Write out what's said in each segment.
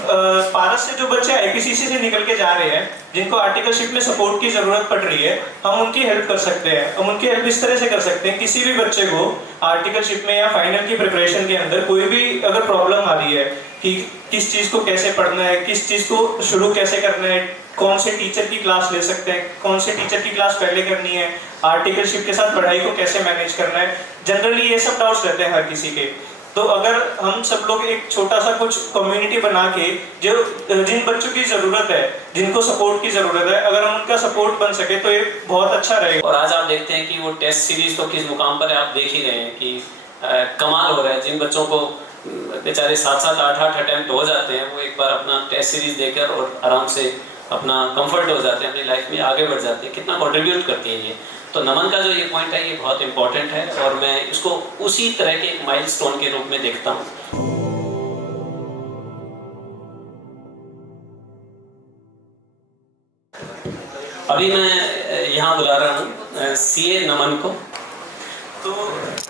पारस से जो बच्चे आईपीसीसी से निकल के जा रहे हैं, जिनको आर्टिकलशिप में सपोर्ट की जरूरत पड़ रही है, हम उनकी हेल्प कर सकते हैं। हम उनकी हेल्प इस तरह से कर सकते हैं, किसी भी बच्चे को आर्टिकलशिप में या फाइनल की प्रिपरेशन के अंदर कोई भी अगर प्रॉब्लम आ रही है कि किस चीज को कैसे पढ़ना है, किस चीज को शुरू कैसे करना है, कौन से टीचर की क्लास ले सकते हैं, कौन से टीचर की क्लास पहले करनी है, आर्टिकलशिप के साथ पढ़ाई को कैसे मैनेज करना है, जनरली ये सब डाउट्स रहते हैं हर किसी के। तो अगर हम सब लोग एक छोटा सा कुछ कम्युनिटी बना के, जो जिन बच्चों की जरूरत है, जिनको सपोर्ट की जरूरत है, अगर हम उनका सपोर्ट बन सके तो ये बहुत अच्छा रहेगा। और आज आप देखते हैं कि वो टेस्ट सीरीज तो किस मुकाम पर है, आप देख ही रहे हैं कि कमाल हो रहा है। जिन बच्चों को बेचारे 7-7, 8-8 अटेम्प्ट हो जाते हैं, वो एक बार अपना टेस्ट सीरीज देकर और आराम से अपना कंफर्ट हो जाते हैं, अपनी लाइफ में आगे बढ़ जाते हैं। कितना कंट्रीब्यूट करती है ये। तो नमन का जो ये पॉइंट है, ये बहुत इंपॉर्टेंट है और मैं इसको उसी तरह के माइलस्टोन के रूप में देखता हूँ। अभी मैं यहाँ बुला रहा हूँ सीए नमन को। तो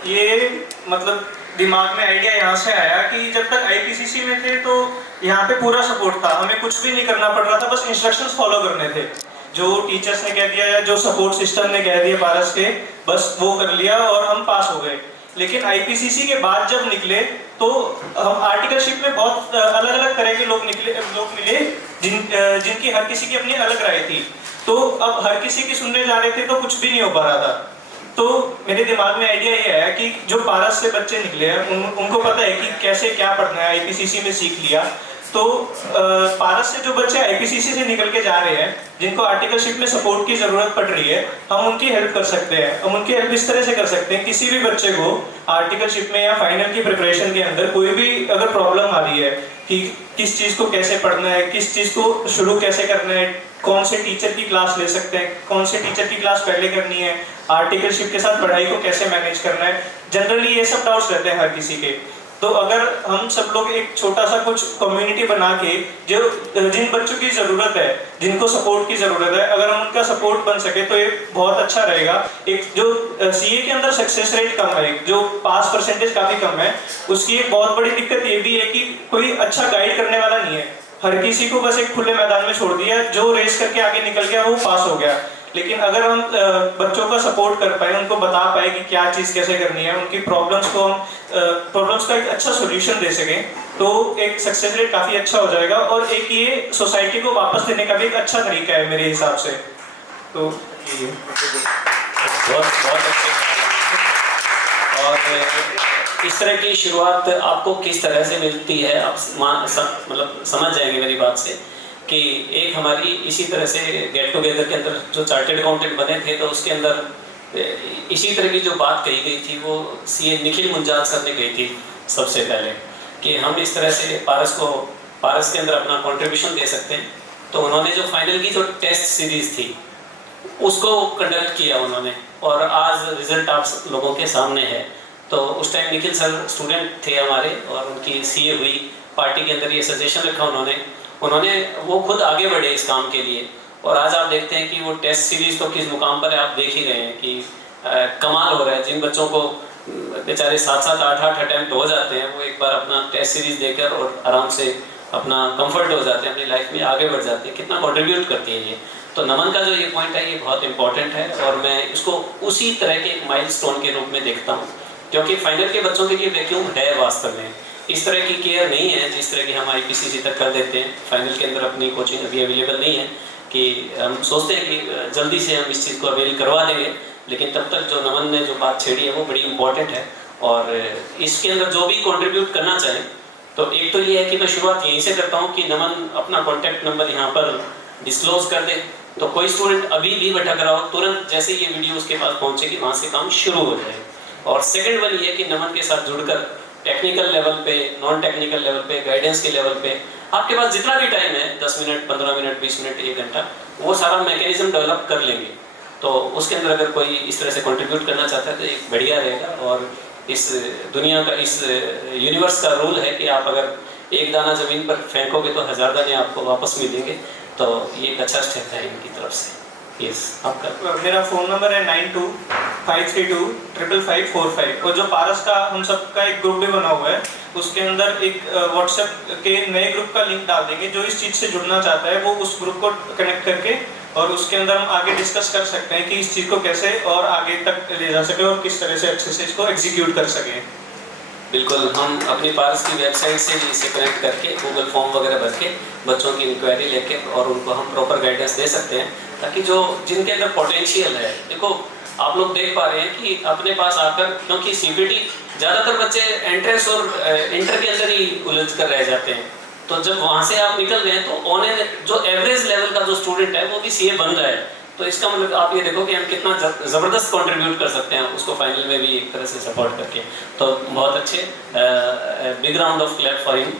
ये मतलब दिमाग में आइडिया यहाँ से आया कि जब तक आईपीसीसी में थे तो यहाँ पे पूरा सपोर्ट था, हमें कुछ भी नहीं करना पड़ रहा था, बस इंस्ट्रक्शंस फॉलो करने थे। जो टीचर्स ने कह दिया या जो सपोर्ट सिस्टम ने कह दिया पारस के, बस वो कर लिया और हम पास हो गए। लेकिन आईपीसीसी के बाद जब निकले तो हम आर्टिकलशिप में बहुत अलग अलग तरह के लोग मिले, जिनकी हर किसी की अपनी अलग राय थी। तो अब हर किसी की सुनने जा रहे थे तो कुछ भी नहीं हो पा रहा था। तो मेरे दिमाग में आइडिया ये आया कि जो पारस से बच्चे निकले हैं उनको पता है कि कैसे क्या पढ़ना है, आईपीसीसी में सीख लिया। तो पारस से जो बच्चे आईपीसीसी से निकल के जा रहे हैं, जिनको आर्टिकलशिप में सपोर्ट की जरूरत पड़ रही है, हम उनकी हेल्प कर सकते हैं। हम उनकी हेल्प इस तरह से कर सकते हैं, किसी भी बच्चे को आर्टिकलशिप में या फाइनल की प्रिपरेशन के अंदर कोई भी अगर प्रॉब्लम आ रही है कि किस चीज को कैसे पढ़ना है, किस चीज को शुरू कैसे करना है, कौन से टीचर की क्लास ले सकते हैं, कौन से टीचर की क्लास पहले करनी है, आर्टिकलशिप के साथ पढ़ाई को कैसे मैनेज करना है, जनरली ये सब डाउट्स रहते हैं हर किसी के। तो अगर हम सब लोग एक छोटा सा कुछ कम्युनिटी बना के, जो जिन बच्चों की जरूरत है, जिनको सपोर्ट की जरूरत है, अगर हम उनका सपोर्ट बन सके तो ये बहुत अच्छा रहेगा। एक जो सीए के अंदर सक्सेस रेट कम है, जो पास परसेंटेज काफी कम है, उसकी एक बहुत बड़ी दिक्कत ये भी है कि कोई अच्छा गाइड करने वाला नहीं है। हर किसी को बस एक खुले मैदान में छोड़ दिया, जो रेस करके आगे निकल गया वो पास हो गया। लेकिन अगर हम बच्चों का सपोर्ट कर पाए, उनको बता पाए कि क्या चीज़ कैसे करनी है, उनकी प्रॉब्लम्स को हम प्रॉब्लम्स का एक अच्छा सॉल्यूशन दे सकें, तो एक सक्सेस रेट काफ़ी अच्छा हो जाएगा। और एक ये सोसाइटी को वापस देने का भी एक अच्छा तरीका है मेरे हिसाब से। तो ये बहुत अच्छे। और इस तरह की शुरुआत आपको किस तरह से मिलती है, आप मतलब समझ जाएंगे मेरी बात से कि एक हमारी इसी तरह से गेट टुगेदर के अंदर जो चार्टेड अकाउंटेंट बने थे, तो उसके अंदर इसी तरह की जो बात कही गई थी, वो सीए निखिल मुंजाल सर ने कही थी सबसे पहले कि हम इस तरह से पारस के अंदर अपना कंट्रीब्यूशन दे सकते हैं। तो उन्होंने जो फाइनल की जो टेस्ट सीरीज थी उसको कंडक्ट किया उन्होंने, और आज रिजल्ट आप लोगों के सामने है। तो उस टाइम निखिल सर स्टूडेंट थे हमारे, और उनकी सीए हुई, पार्टी के अंदर ये सजेशन रखा उन्होंने वो खुद आगे बढ़े इस काम के लिए। और आज आप देखते हैं कि वो टेस्ट सीरीज तो किस मुकाम पर है, आप देख ही रहे हैं कि कमाल हो रहा है। जिन बच्चों को बेचारे 7-7, 8-8 अटेम्प्ट हो जाते हैं, वो एक बार अपना टेस्ट सीरीज देकर और आराम से अपना कंफर्ट हो जाते हैं, अपनी लाइफ में आगे बढ़ जाते हैं। कितना कंट्रीब्यूट करती है ये। तो नमन का जो ये पॉइंट है, ये बहुत इंपॉर्टेंट है और मैं इसको उसी तरह के माइलस्टोन के रूप में देखता हूँ, क्योंकि फाइनल के बच्चों के लिए वैक्यूम है वास्तव में। इस तरह की केयर नहीं है जिस तरह की हम आईपीसीसी तक कर देते हैं। फाइनल के अंदर अपनी कोचिंग अभी अवेलेबल नहीं है कि हम सोचते हैं कि जल्दी से हम इस चीज़ को अवेल करवा देंगे, लेकिन तब तक जो नमन ने जो बात छेड़ी है वो बड़ी इंपॉर्टेंट है। और इसके अंदर जो भी कंट्रीब्यूट करना चाहें, तो एक तो ये है कि मैं शुरुआत यहीं से करता हूँ कि नमन अपना कॉन्टैक्ट नंबर यहाँ पर डिस्क्लोज कर दे, तो कोई स्टूडेंट अभी भी भटक रहा हो, तुरंत जैसे ये वीडियो उसके पास पहुँचेगी वहाँ से काम शुरू हो जाए। और सेकेंड वन ये कि नमन के साथ जुड़कर टेक्निकल लेवल पे, नॉन टेक्निकल लेवल पे, गाइडेंस के लेवल पे आपके पास जितना भी टाइम है, 10 मिनट, 15 मिनट, 20 मिनट, 1 घंटा, वो सारा मैकेनिज्म डेवलप कर लेंगे। तो उसके अंदर अगर कोई इस तरह से कंट्रीब्यूट करना चाहता है तो एक बढ़िया रहेगा। और इस दुनिया का, इस यूनिवर्स का रूल है कि आप अगर एक दाना ज़मीन पर फेंकोगे तो 1000 दाने आपको वापस मिलेंगे। तो ये एक अच्छा स्टेप है इनकी तरफ से। यस, आपका मेरा फ़ोन नंबर है 9253255545 और जो पारस का हम सबका एक ग्रुप भी बना हुआ है, उसके अंदर एक व्हाट्सएप के नए ग्रुप का लिंक डाल देंगे। जो इस चीज़ से जुड़ना चाहता है वो उस ग्रुप को कनेक्ट करके और उसके अंदर हम आगे डिस्कस कर सकते हैं कि इस चीज़ को कैसे और आगे तक ले जा सके और किस तरह से अच्छे से इसको एग्जीक्यूट कर सकें। बिल्कुल, हम अपनी पारस की वेबसाइट से भी इसे कनेक्ट करके गूगल फॉर्म वगैरह भर के बच्चों की इंक्वायरी लेके और उनको हम प्रॉपर गाइडेंस दे सकते हैं, ताकि जो जिनके अंदर पोटेंशियल है, देखो आप लोग देख पा रहे हैं कि अपने पास आकर, क्योंकि सीपीटी ज़्यादातर बच्चे एंट्रेंस और इंटर के अंदर ही उलझ कर रह जाते हैं, तो जब वहाँ से आप निकल रहे हैं तो ऑन जो एवरेज लेवल का जो स्टूडेंट है वो भी सीए बन रहा है, तो इसका मतलब आप ये देखो कि हम कितना ज़बरदस्त कंट्रीब्यूट कर सकते हैं उसको फाइनल में भी एक तरह से सपोर्ट करके। तो बहुत अच्छे, big round of clap for him.